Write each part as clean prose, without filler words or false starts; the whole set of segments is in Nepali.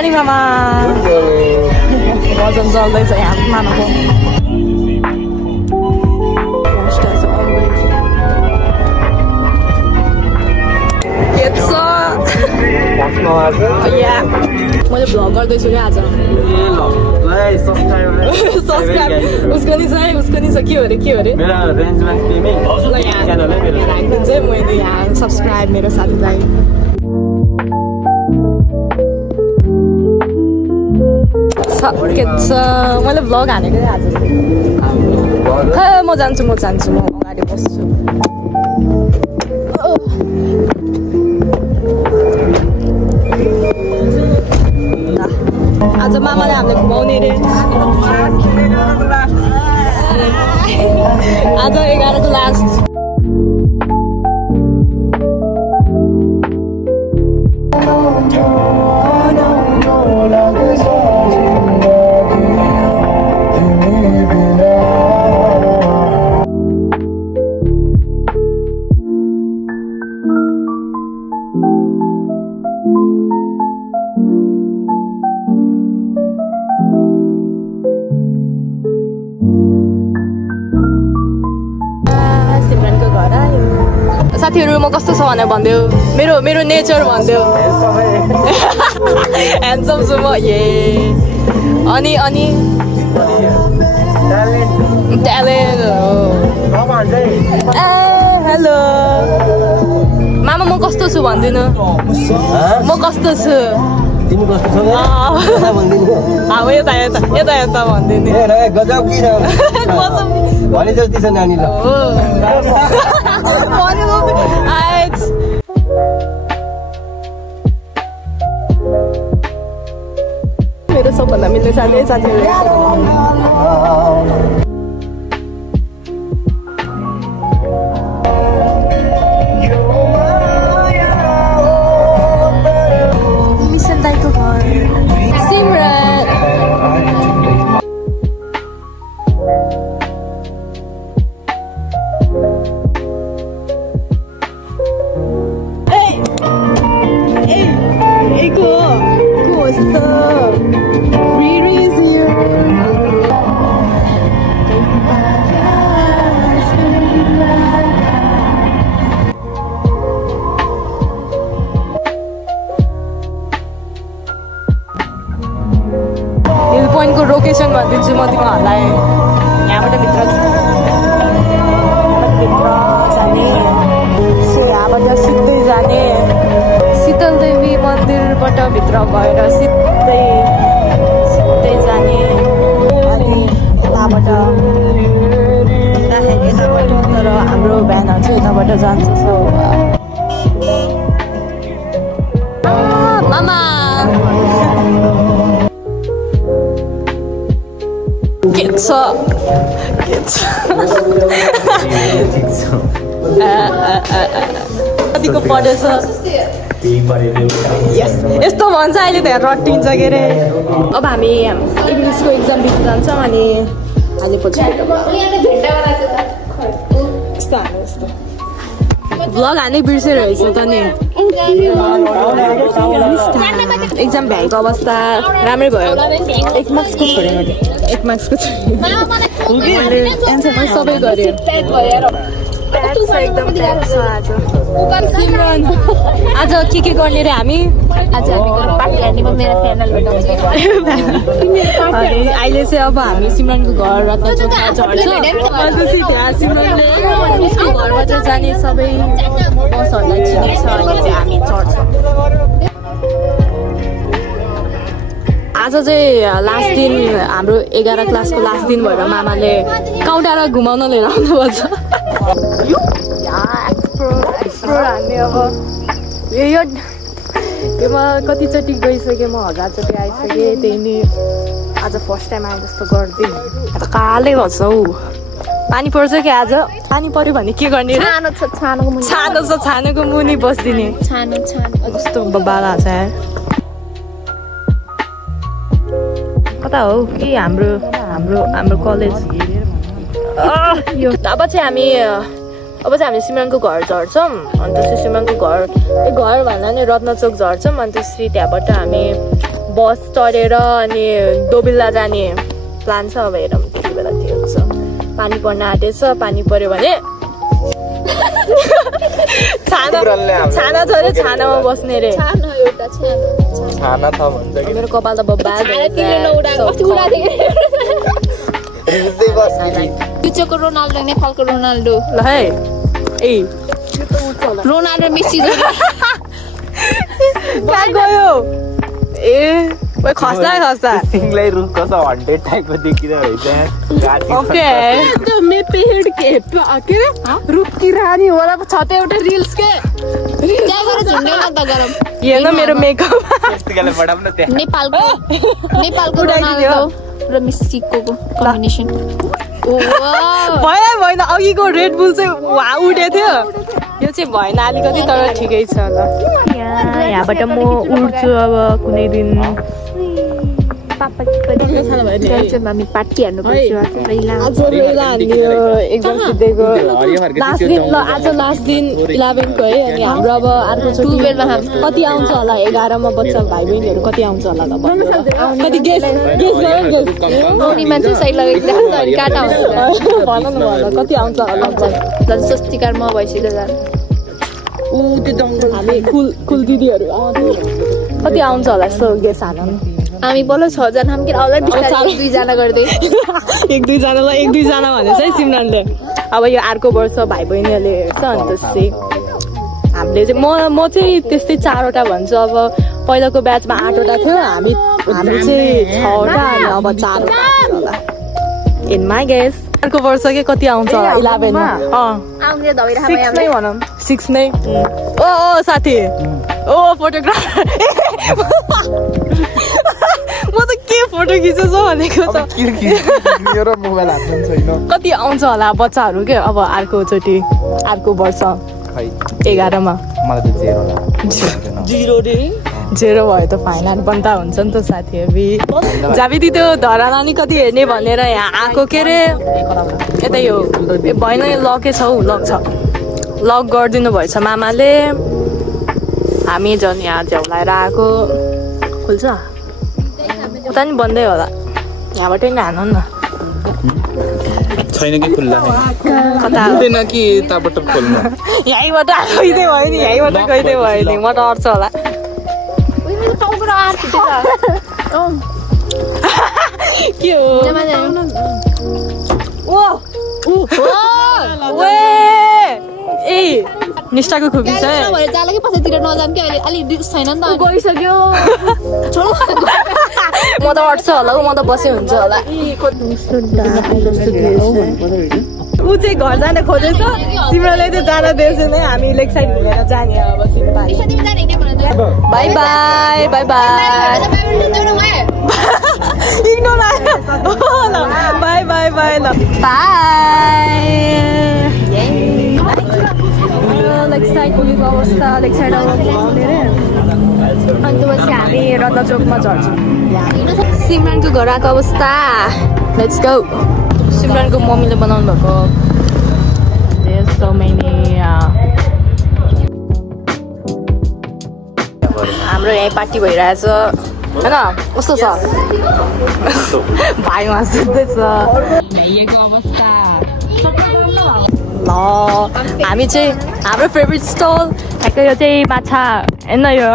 मर्निङ मामा भजन चल्दैछ यहाँ मामाको मैले भ्लग गर्दैछु क्या आज उसको नि छ के हो अरे मैले यहाँ सब्सक्राइब मेरो साथीलाई मैले भ्लग हानेको आज म जान्छु म अगाडि बस्छु आज मामाले हामीले घुमाउने रे आज 11 को लास्ट साथीहरु म कस्तो छ भनेर भन्दियो मेरो नेचर भन्दियो ह्यान्डसम छु म अनि ट्यालेन्ट हेलो मामा म कस्तो छु भन्दिनु म कस्तो छु तिमी कस्तो छौ यता भन्दिनु गजब किन भने जति छ नानीले मेरो सबभन्दा मिल्ने साथीहरु लोकेसन भनिदिन्छु म तिमीहरूलाई यहाँबाट भित्र जाने यहाँबाट सिधै जाने शीतल देवी मन्दिरबाट भित्र गएर सिधै जाने अनि यताबाट तर हाम्रो भ्यानहरू चाहिँ यताबाट जान्छ सो मामा कतिको पढेछ यस्तो भन्छ अहिले त्यहाँ रटिन्छ के अरे अब हामी इङ्ग्लिसको एक्जाम दिनु जान्छौँ अनि हालेपछि भ्लग हाल्नै बिर्सेर रहेछ त नि एक्जाम भ्याएको अवस्था राम्रै भयो 1 मार्क्सको छोडेँ मैले 1 मार्क्सको एन्सर सबै गरेँ आज के गर्ने रे हामी अहिले चाहिँ अब हामी सिमरनको घर रत्नचोकमा झर्छौँ सिमरनले उसको घरबाट जाने सबै बसहरूलाई चिनेछ अहिले चाहिँ हामी चढ्छौँ आज चाहिँ लास्ट दिन हाम्रो 11 क्लासको लास्ट दिन भएर मामाले काउडाँडा घुमाउन लिएर आउनुपर्छ एक्सप्लोर हान्ने अब योमा कतिचोटि गइसकेँ म 1000चोटि आइसकेँ त्यही नि आज फर्स्ट टाइम आए जस्तो गर्दिन कालै भन्छ हौ पानी पर्छ कि आज पानी पर्यो भने के गर्ने छानोको मुनि बस्दिने कस्तो बाला छ कता हो कि हाम्रो कलेज यो अब चाहिँ हामी सिमरनको घर झर्छौँ अनि त्यसपछि सिमरनको घर भन्दा नि रत्नचोक झर्छौँ अनि त्यसपछि त्यहाँबाट हामी बस चढेर अनि दोबिल्ला जाने प्लान छ। अब हेरौँ त्यति बेला के हुन्छ। पानी पर्न आँटेछ, पानी पर्यो भने छाना छ अरे छानामा बस्ने रे। छाना छ भन्छ कि मेरो कपाल त बब्बा फ्युचरको रोनाल्डो नेपालको रोनाल्डो ल है ए रोनाल्डो मेसी कहाँ गयो ए ओए खस्दा सिंगलाई रुख कस 100 टाइपको देखिरहेको रहेछ ओके त्यो मे पेड के रुख की रानी होला छते एउटा रिल्स के त्यहाँ गएर झुन्डै लाग्दा गरम यो न मेरो मेकअप त्यस्तोले बढाउन त्यहाँ नेपालको रोनाल्डो र मेसीको कम्बिनेसन भएन अघिको रेड बुल चाहिँ वा उडेको थियो यो चाहिँ भएन अलिकति तर ठिकै छ ल यहाँबाट म उड्छु अब कुनै दिन हामी पार्टी हान्नु पर्छ एकदम सिद्धेको लास्ट दिन ल आज लास्ट दिन 11 को है अनि हाम्रो अब अर्को 12 मा कति आउँछ होला 11 मा बच्चा भाइ बहिनीहरु कति आउँछ होला ल कति गेस आउने मान्छे सही लगेको छ अनि काटा हुन्छ भन न कति आउँछ होला झन् सस्तिकार म भइसक्यो जान उ त्यो जंगल हामी कुल दिदीहरु कति आउँछ होला सो गेस हाल्नु हामी बोलो 6 जना हामी अझै बिस्तारै 2 जना गर्दै 1-2 जनालाई 1-2 जना भनेछ है सिमरनले अब यो अर्को वर्ष भाइ बहिनीले हेर्छ अनि त्यसै हामीले चाहिँ म चाहिँ त्यस्तै 4 वटा भन्छु अब पहिलाको ब्याचमा 8 वटा थियो हामी चाहिँ 6 वटा अनि अब 4 वटा होला इन माइ गेस अर्को वर्ष के कति आउँछ 11 मा आउने दबिरा हामी 6 नै भनौं 6 नै ओ साथी ओ फोटोग्राफर म त के फोटो खिचेछु भनेको छ मेरो मोबाइल हातमा छैन कति आउँछ होला बच्चाहरु के अब अर्को चोटी अर्को वर्ष खै 11 मा मलाई त 0 लाग्छ 0 रे 0 भयो त फाइनल पनि त हुन्छ नि त साथीहरु जाबिदी त्यो धरा नानी कति हेर्ने भनेर यहाँ आको के रे यता यो भएन लके छौ लक छ लक गर्दिनु भएछ मामाले हामी जन यहाँ झ्याउलाएर आको खुल्छ उता नि बन्दै होला यहाँबाटै नि हानु न छैन कि खुल्ला कता हुँदैन कि यताबाट खोल्नु यहीँबाट गइदिए भयो नि यहीँबाट गइदिए भयो नि म त अट्छ होला के हो ए निष्ठाको खुबी छ जाला कि पछितिर नजाम के अलि छैन नि त गइसक्यो म त अट्छ होला म त बसे हुन्छ होला ऊ चाहिँ घर जान खोजेछ तिमीलाई त जान दिएछैन हामी लेक साइड घुमेर जाने अब by by by by ignore by by by ल बाई लेक साइड पुगेको अवस्था लेक साइड अनि त्यसपछि हामी रत्न चोकमा झर्छौँ सिमरनको घर आएको अवस्था लेट्स गो सिमरनको मम्मीले बनाउनु भएको so many हाम्रो यहाँ पार्टी भइरहेछ हैन कस्तो छ भाइ हाँस्दैछ ल हामी चाहिँ हाम्रो फेभरेट स्टल ठ्याक्कै यो चाहिँ माछा हैन यो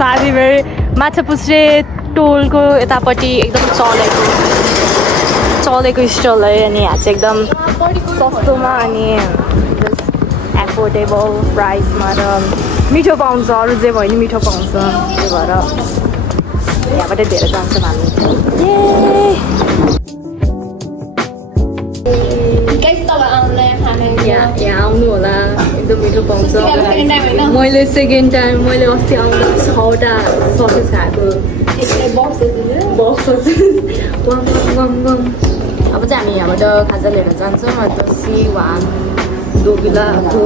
साथी भेरी माछा पुछ्रे टोलको यतापट्टि एकदम चलेको स्टल है अनि यहाँ चाहिँ एकदम सस्तोमा अनि एफोर्डेबल प्राइसमा र मिठो पाउँछ अरू जे भयो नि मिठो पाउँछ त्यही भएर यहाँबाट धेरै जान्छौँ हामी यहाँ आउनु होला एकदम मिठो पाउँछ मैले सेकेन्ड टाइम मैले अस्ति आउँदा 6वटा ससेज खाएको अब चाहिँ हामी यहाँबाट खाजा लिएर जान्छौँ अन्त सिवान दोबिलाको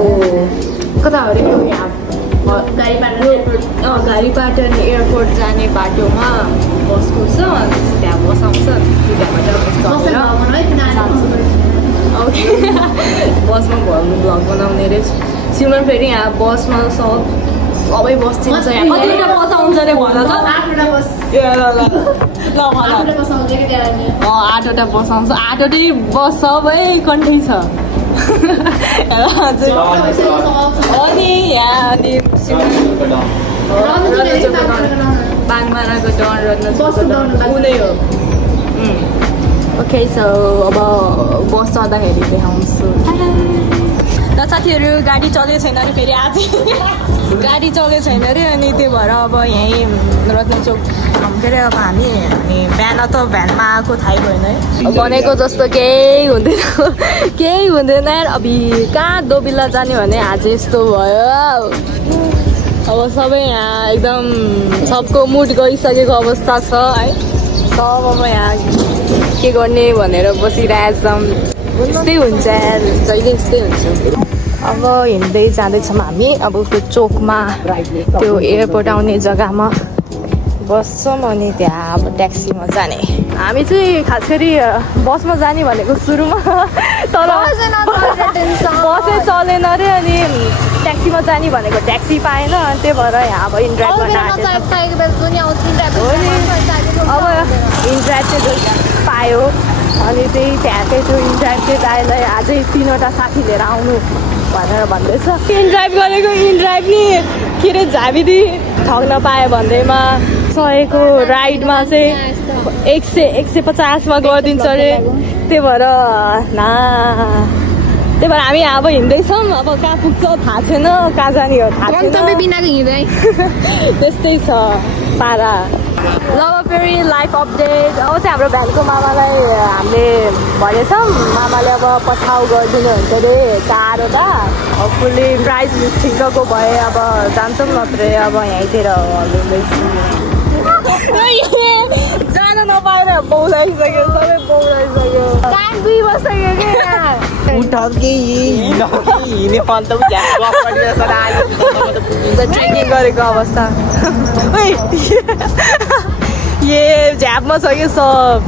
कता अरे यहाँ गाडीबाट अनि एयरपोर्ट जाने बाटोमा बस कुर्छ त्यहाँ बस आउँछ बसमा भर्नु भ्लग बनाउने रे सिमरन फेरि यहाँ बसमा सबै बस्छिन्छ यहाँ कतिवटा बस आउँछ रे भन त 8वटा बस ए ल ल ल भन 8वटा बस आउँछ के त्यहाँ 8वटा बस आउँछ 8वटै बस सबै कन्ठै छ अनि यहाँ अनि बागमाराको डन रत्न उनै हो ओके सो अब बस चढ्दाखेरि देखाउँछु ल साथीहरू गाडी चलेको छैन अरे फेरि आज गाडी चलेको छैन अरे अनि त्यही भएर अब यहीँ रत्नचोक के अरे अब हामी बिहान त भ्यानमा आएको थाहै भएन है भनेको जस्तो केही हुँदैन यार अब कहाँ दोबिल्ला जाने भने आज यस्तो भयो अब सबै यहाँ एकदम सबको मुड गइसकेको अवस्था छ है सब अब यहाँ के गर्ने भनेर बसिरहेछौँ यस्तै हुन्छ जहिले यस्तै हुन्छ अब हिँड्दै जाँदैछौँ हामी अब त्यो चोकमा त्यो एयरपोर्ट आउने जग्गामा बस्छौँ अनि त्यहाँ अब ट्याक्सीमा जाने हामी चाहिँ खास गरी बसमा जाने भनेको सुरुमा तर बसै चलेन अरे अनि ट्याक्सीमा जाने भनेको ट्याक्सी पाएन अनि त्यही भएर यहाँ अब इन्ड्राइभ गर्न अब इन्ड्राइभ चाहिँ पायो अनि त्यही त्यहाँकै त्यो इन्ड्राइभ चाहिँ दाइलाई अझै 3वटा साथी लिएर आउनु भनेर भन्दैछ इन्ड्राइभ गरेको इन्ड्राइभ नि के अरे झाबिदी ठग्न पायो भन्दैमा 100को राइडमा चाहिँ 150मा गरिदिन्छ अरे त्यही भएर हामी अब हिँड्दैछौँ अब कहाँ पुग्छ थाहा छैन कहाँ जाने हो थाहा छैन त्यस्तै छ पारा ल अब फेरि लाइफ अपडेट अब चाहिँ हाम्रो भ्यानको मामालाई हामीले भनेछौँ मामाले अब पठाउ गरिदिनुहुन्छ अरे टाढोटा अब फुल्ली प्राइस ठिकको भए अब जान्छौँ नत्रै अब यहीँतिर जान नपाएर बौलाइसक्यो सबै बौलाइसक्यो 2 बज्यो ट्रेकिङ गरेको अवस्था ए झ्यापमा छ कि सब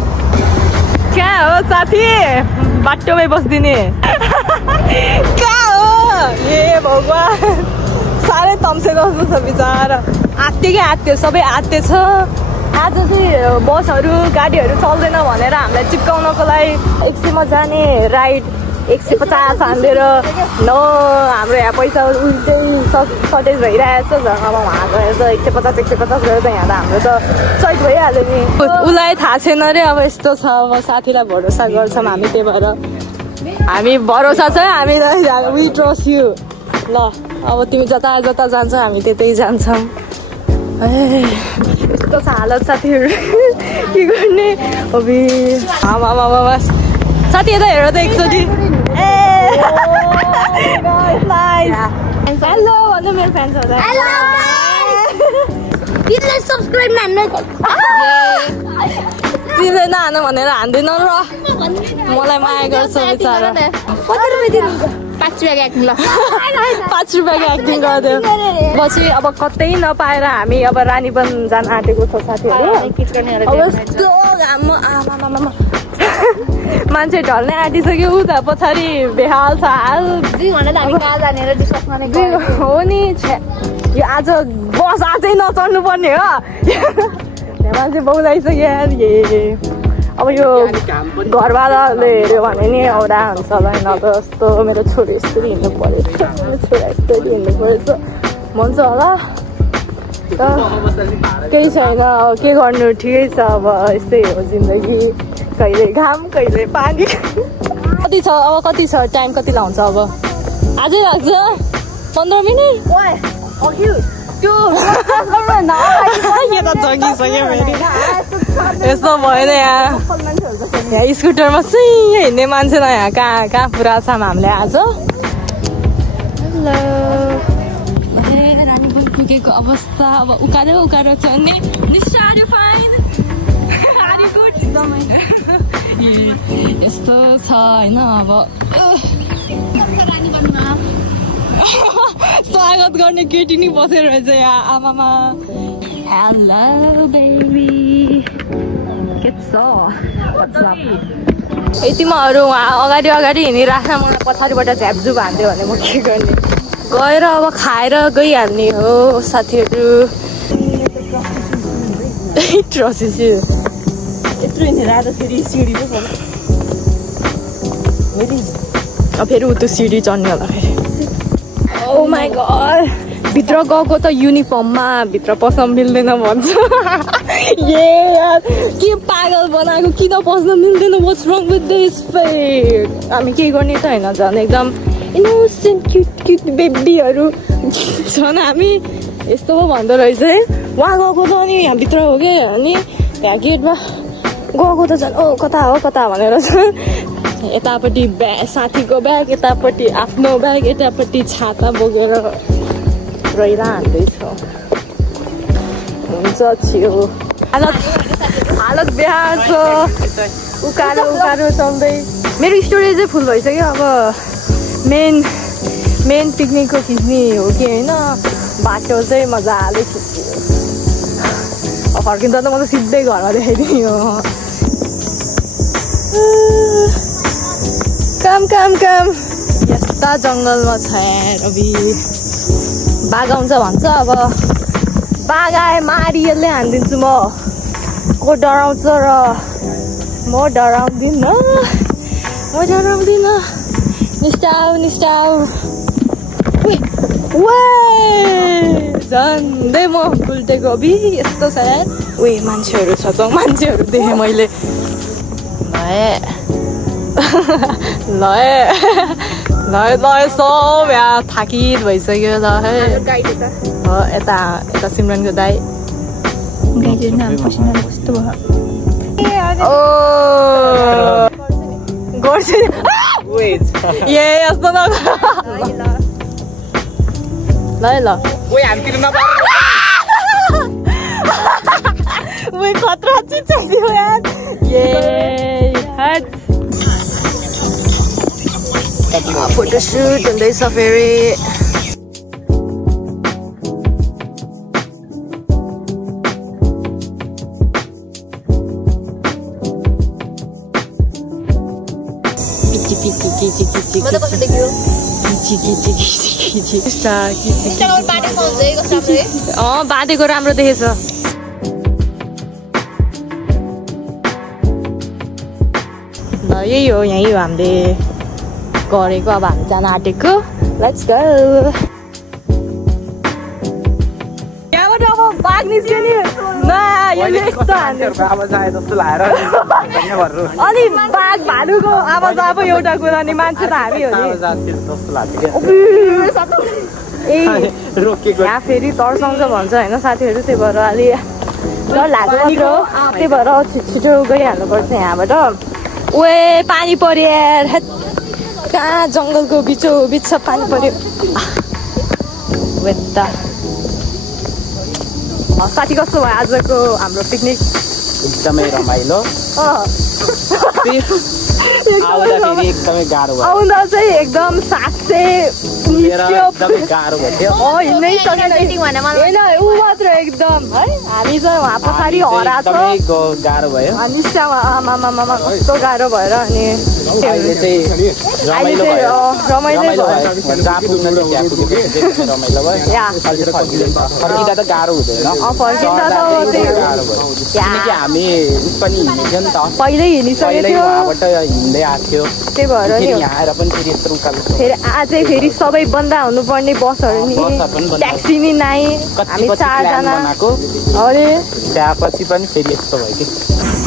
कहाँ हो साथी बाटोमै बस्दिने कहाँ हो ए भगवान् साह्रै तम्सेको जस्तो छ बिचरा आत्तिकै आत्तियो सबै आत्ते छ आज चाहिँ बसहरू गाडीहरू चल्दैन भनेर हामीलाई चिप्काउनको लागि 100मा जाने राइड 150 हालेर हाम्रो यहाँ पैसा उल्टै सर्टेज भइरहेछ अब उहाँ गएर त 150 गरेर त यहाँ त हाम्रो त सहित भइहाल्यो नि उसलाई थाहा छैन अरे अब यस्तो छ अब साथीलाई भरोसा गर्छौँ हामी त्यही भएर हामी भरोसा छ हामी वी ट्रस्ट यु ल अब तिमी जता जता जान्छ हामी त्यतै जान्छौँ यस्तो छ हालत साथीहरू के गर्ने अब साथी यता हेर त एकचोटि हेलो भन्नु मेरो फ्यान्सहरूलाई तिमीले नहानु भनेर हान्दैन र मलाई माया गर्छ बिचरा 5 रुपियाँको एक्टिङ गरिदियो पछि अब कतै नपाएर हामी अब रानीवन जान आँटेको छ साथीहरू अब यस्तो घाममा मान्छे ढल्ने आँटिसक्यो उता पछाडि बेहाल छ हाल 2 घन्टा हामी कहाँ जानेर डिस्कस गर्ने हो नि यो आज बस आजै नचढ्नु पर्ने हो मान्छे बौलाइसक्यो अब यो घरवालाहरूले हेऱ्यो भने नि औरा हुन्छ होला नत्र जस्तो मेरो छोरी यस्तरी हिँड्नु परेछ मेरो छोरा यस्तरी हिँड्नु परेछ भन्छ होला केही छैन के गर्नु ठिकै छ अब यस्तै हो जिन्दगी कहिले घाम कहिले पानी कति छ अब कति छ टाइम कति लाउँछ अब आजै लाग्छ 15 मिनट यस्तो भएन यहाँ स्कुटरमा सुई हिँड्ने मान्छे न यहाँ कहाँ पुरा छौँ हामीले आज रानीवन पुगेको अवस्था अब उकालो छ नि यस्तो छ होइन अब स्वागत गर्ने केटी नि बसेर रहेछ यहाँ आमामा हेलो बेबी के छ यतिमाहरू उहाँ अगाडि हिँडिराख्न मलाई पछाडिबाट झ्यापझुप हान्थ्यो भने म के गर्ने गएर अब खाएर गइहाल्ने हो साथीहरू। ट्रसेसी यत्रो हिँडेर आएर फेरि सिडी पो छ फेरि ऊ त्यो सिडी चढ्ने होला फेरि। ओ माई गॉड भित्र गएको त युनिफर्ममा भित्र पस्न मिल्दैन भन्छ। ये यार के पागल बनाएको किन पस्न मिल्दैन what's wrong with this fake. हामी के गर्ने त होइन झन् एकदम इनोसेन्ट क्युट क्युट बेबीहरू झन् हामी यस्तो पो भन्दो रहेछ है। वहाँ गएको त अनि यहाँभित्र हो कि अनि त्यहाँ गेटमा गएको त झन् ओ कता हो कता भनेर यतापट्टि साथीको ब्याग यतापट्टि आफ्नो ब्याग यतापट्टि छाता बोकेर रहिरहँदैछ। हुन्छ छियो हालत बेहार छ उकालो उकालो चल्दै। मेरो स्टोरेजै फुल भइसक्यो। अब मेन पिकनिकको खिच्ने हो कि होइन बाटो चाहिँ मजाले खिच्यो। अब फर्किँदा त म त सिधै घरमा देखाइदिने हो। काम यस्ता जङ्गलमा छ रवि बाघ आउँछ भन्छ। अब बाघ आए मारिएले हानिदिन्छु म। को डराउँछ र म डराउँदिनँ निस्टाउ झन्डै म उल्टेको अभि यस्तो छ यार। उयो मान्छेहरू छ त मान्छेहरू देखेँ मैले। ल सब यहाँ थाकित भइसक्यो ल है। यता सिमरनको दाइ गर्छु ए यस्तो न ल खतरा चिज यार। फोटोसुट हुँदैछ फेरि। बाँधेको राम्रो देखेछ। यही हो यही हो हामीले गरेको। अब हामी जान आँटेको लेट्स गो। यहाँबाट अब बाघ निस्क्यो नि अनि बाघ भालुको आवाज अब एउटा कुरा नि मान्छे त हामी हो नि। यहाँ फेरि तर्साउँछ भन्छ होइन साथीहरू त्यही भएर अलि डर लाग्छ मात्र हो। त्यही भएर छिटो गइहाल्नुपर्छ यहाँबाट। ओए पानी पर्यो यार कहाँ जङ्गलको बिच पानी पर्यो। साथी कस्तो भयो आजको हाम्रो पिकनिक? एकदमै रमाइलो। एकदमै गाह्रो भयो आउँदा चाहिँ एकदम सासै एकदमै गाह्रो भयो। हिँड्नै सकेन होइन ऊ मात्र एकदम है। हामी चाहिँ उहाँ पछाडि हरा छ गाह्रो भयो हामी कस्तो गाह्रो भएर अनि अहिले चाहिँ रमाइलो भयो। फर्किँदा त गाह्रो हुँदैन फर्किँदा त हामी पनि हिँडेको नि त पहिल्यै हिँडिसकेको थियो उहाँबाट हिँड्दै आएको थियो। त्यही भएर नि यहाँ आएर पनि फेरि यत्रो उकालो फेरि आजै फेरि सबै बन्दा हुनुपर्ने बसहरू नि ट्याक्सी नि नाइ हामी 4 जना अरे त्यहाँपछि पनि फेरि यस्तो भयो कि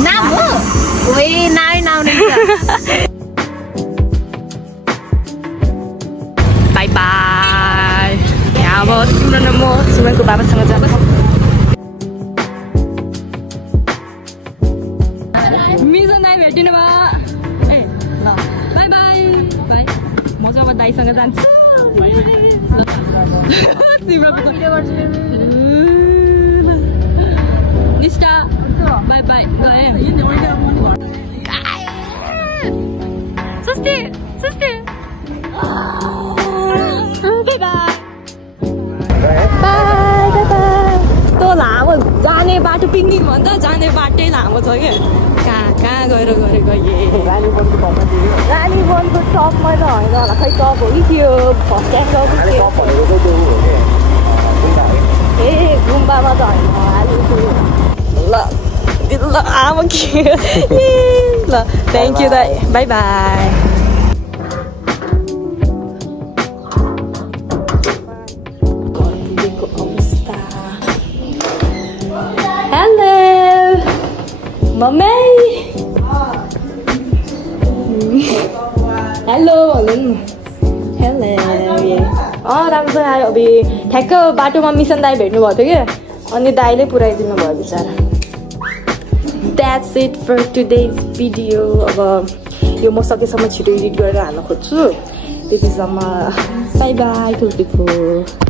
नाम हो ओए नाइ नाउने बाई बाई। यहाँ अब सिमरन र म सिमरनको बाबासँग जाँदैछ। मिजन दाइ भेटिनु भयो ए ल बाई बाई बाई। म चाहिँ अब दाइसँग जान्छु। निष्ठा बाई बाई गए। सुस्ती सुस्ती बाई बाई। तँ लामो जाने बाटो पिकनिक भन्दा जाने बाटै लामो छ क्या कहाँ गएर गरेको रानीवनको टपमा त होइन होला खै टप हो कि त्यो फर्स्ट टाइम ए गुम्बामा त होइन ल आमा के ल थ्याङ्क यू दाइ by bye hello mummy hello hello राम्रो आयो अब ठ्याक्क बाटोमा मिसन दाई भेट्नु भएको थियो क्या अनि दाइले पुऱ्याइदिनु भयो बिचारा That's it for today's video. अब यो म सकेसम्म छिटो एडिट गरेर हाल्न खोज्छु त्यतिसम्म बाई बाई ठुल्ठुलो